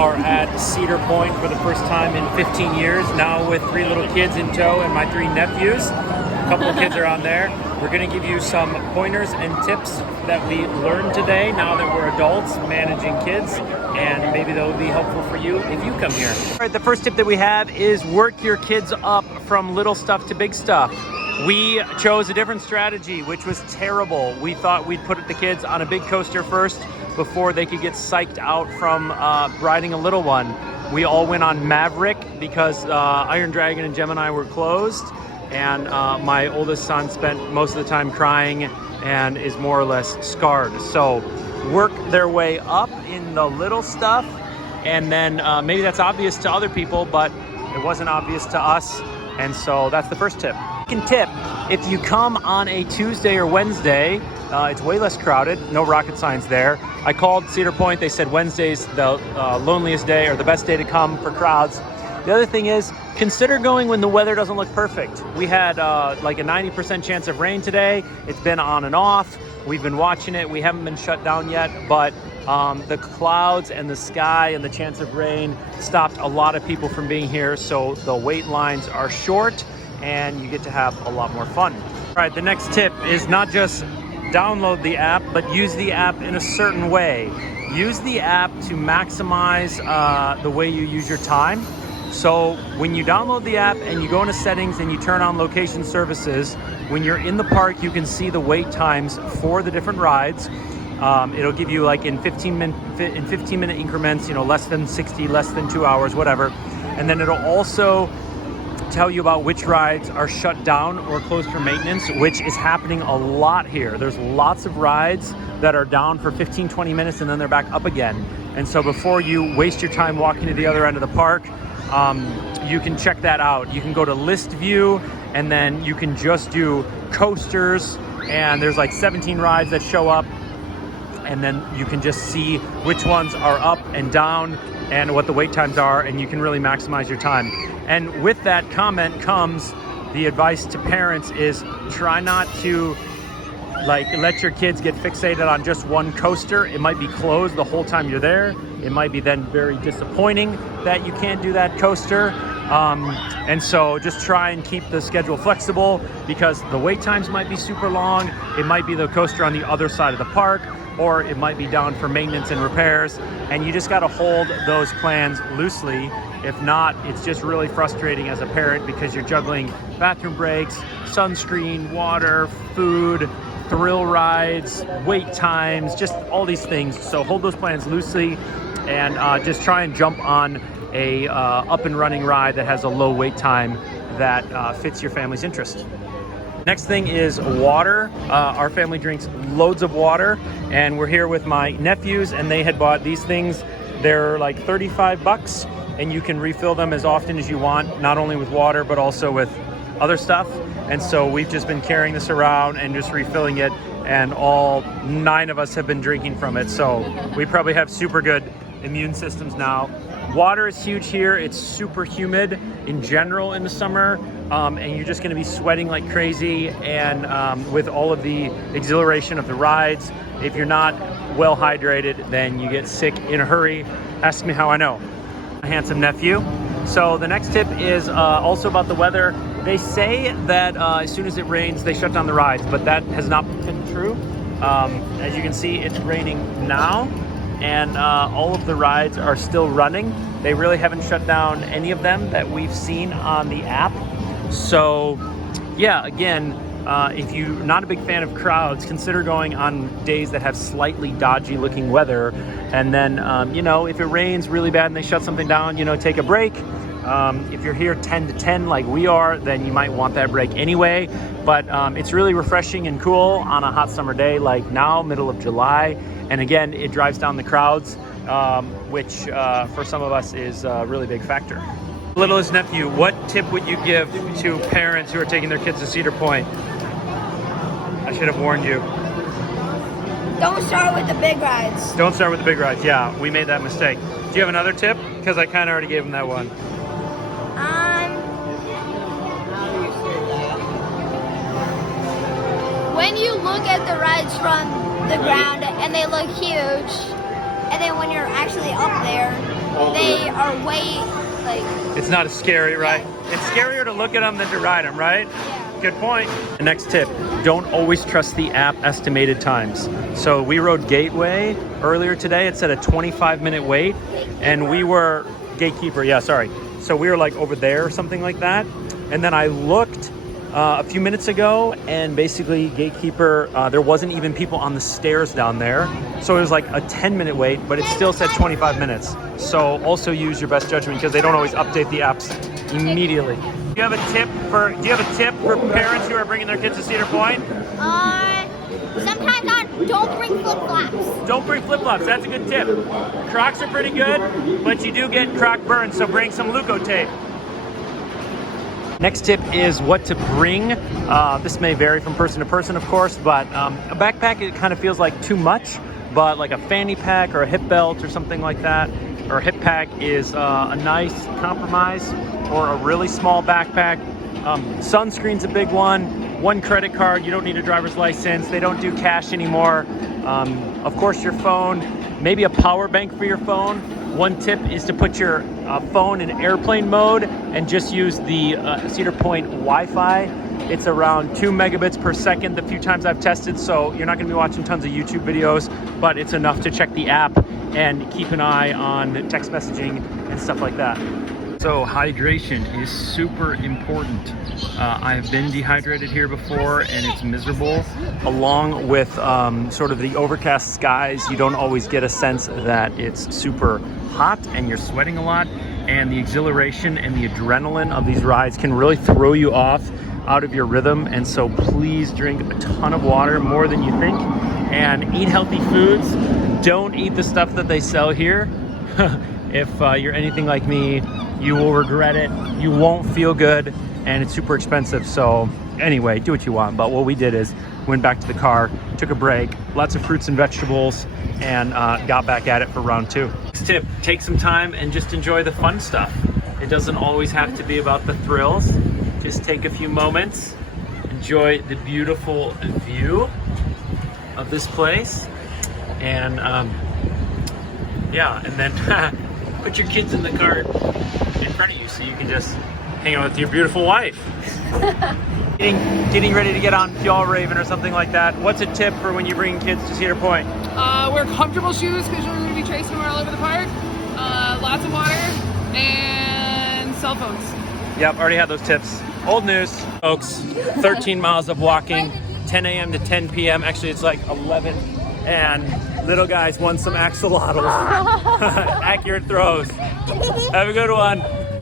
are at Cedar Point for the first time in 15 years, now with 3 little kids in tow and my 3 nephews. A couple of kids are on there. We're going to give you some pointers and tips that we learned today now that we're adults managing kids, and maybe that will be helpful for you if you come here. All right, the first tip that we have is work your kids up from little stuff to big stuff. We chose a different strategy, which was terrible. We thought we'd put the kids on a big coaster first before they could get psyched out from riding a little one. We all went on Maverick because Iron Dragon and Gemini were closed, and my oldest son spent most of the time crying and is more or less scarred. So work their way up in the little stuff, and then maybe that's obvious to other people, but it wasn't obvious to us, and so that's the first tip. Second tip, if you come on a Tuesday or Wednesday, it's way less crowded, no rocket science there. I called Cedar Point, they said Wednesday's the loneliest day or the best day to come for crowds. The other thing is, consider going when the weather doesn't look perfect. We had like a 90% chance of rain today. It's been on and off. We've been watching it. We haven't been shut down yet, but the clouds and the sky and the chance of rain stopped a lot of people from being here. So the wait lines are short and you get to have a lot more fun. All right, the next tip is not just download the app, but use the app in a certain way. Use the app to maximize the way you use your time. So when you download the app and you go into settings and you turn on location services, when you're in the park, you can see the wait times for the different rides. It'll give you like in 15-minute increments, you know, less than 60, less than 2 hours, whatever. And then it'll also tell you about which rides are shut down or closed for maintenance, which is happening a lot here. There's lots of rides that are down for 15-20 minutes and then they're back up again. And so before you waste your time walking to the other end of the park, you can check that out. You can go to list view and then you can just do coasters, and there's like 17 rides that show up, and then you can just see which ones are up and down and what the wait times are, and you can really maximize your time. And with that comment comes the advice to parents is try not to like let your kids get fixated on just one coaster. It might be closed the whole time you're there. It might be then very disappointing that you can't do that coaster. And so just try and keep the schedule flexible, because the wait times might be super long. It might be the coaster on the other side of the park, or it might be down for maintenance and repairs, and you just got to hold those plans loosely. If not, it's just really frustrating as a parent because you're juggling bathroom breaks, sunscreen, water, food, thrill rides, wait times, just all these things. So hold those plans loosely and just try and jump on a up and running ride that has a low wait time that fits your family's interest. Next thing is water. Our family drinks loads of water, and we're here with my nephews, and they had bought these things. They're like $35, and you can refill them as often as you want, not only with water, but also with other stuff. And so we've just been carrying this around and just refilling it, and all 9 of us have been drinking from it. So we probably have super good immune systems now. Water is huge here. It's super humid in general in the summer, and you're just going to be sweating like crazy, and with all of the exhilaration of the rides, if you're not well hydrated, then you get sick in a hurry. Ask me how I know. My handsome nephew. So the next tip is also about the weather. They say that as soon as it rains, they shut down the rides, but that has not been true. As you can see, it's raining now, and all of the rides are still running. They really haven't shut down any of them that we've seen on the app. So yeah, again, if you're not a big fan of crowds, consider going on days that have slightly dodgy looking weather. And then, you know, if it rains really bad and they shut something down, you know, take a break. If you're here 10 to 10 like we are, then you might want that break anyway. But it's really refreshing and cool on a hot summer day like now, middle of July. And again, it drives down the crowds, which for some of us is a really big factor. Littlest nephew, what tip would you give to parents who are taking their kids to Cedar Point? I should have warned you. Don't start with the big rides. Don't start with the big rides. Yeah, we made that mistake. Do you have another tip? Because I kind of already gave him that one. When you look at the rides from the ground and they look huge, and then when you're actually up there, are way, like... It's not as scary, right? Yeah. It's scarier to look at them than to ride them, right? Yeah. Good point. The next tip, don't always trust the app estimated times. So we rode Gateway earlier today. It said a 25-minute wait, and we were, Gatekeeper, yeah, sorry. So we were like over there or something like that. And then I looked a few minutes ago, and basically Gatekeeper, there wasn't even people on the stairs down there. So it was like a 10-minute wait, but it still said 25 minutes. So also use your best judgment because they don't always update the apps immediately. Do you have a tip for parents who are bringing their kids to Cedar Point? Sometimes don't bring flip-flops. Don't bring flip-flops, that's a good tip. Crocs are pretty good, but you do get croc burns, so bring some Leuco tape. Next tip is what to bring. This may vary from person to person, of course, but a backpack, it kind of feels like too much, but like a fanny pack or a hip belt or something like that, or a hip pack is a nice compromise, or a really small backpack. Sunscreen's a big one credit card, you don't need a driver's license, they don't do cash anymore. Of course, your phone, maybe a power bank for your phone. One tip is to put your phone in airplane mode and just use the Cedar Point Wi-Fi. It's around 2 megabits per second the few times I've tested, so you're not gonna be watching tons of YouTube videos, but it's enough to check the app and keep an eye on text messaging and stuff like that. So hydration is super important. I've been dehydrated here before and it's miserable. Along with sort of the overcast skies, you don't always get a sense that it's super hot and you're sweating a lot. And the exhilaration and the adrenaline of these rides can really throw you off out of your rhythm. And so please drink a ton of water, more than you think, and eat healthy foods. Don't eat the stuff that they sell here. If you're anything like me, you will regret it. You won't feel good, and it's super expensive. So anyway, do what you want. But what we did is went back to the car, took a break, lots of fruits and vegetables, and got back at it for round 2. Next tip, take some time and just enjoy the fun stuff. It doesn't always have to be about the thrills. Just take a few moments, enjoy the beautiful view of this place, and yeah, and then put your kids in the cart in front of you so you can just hang out with your beautiful wife. Getting ready to get on Fjallraven or something like that. What's a tip for when you bring kids to Cedar Point? Wear comfortable shoes because you're going to be tracing them all over the park. Lots of water and cell phones. Yep, already had those tips. Old news, folks. 13 miles of walking, 10 a.m. to 10 p.m. Actually, it's like 11. And little guys won some axolotls. Accurate throws. Have a good one.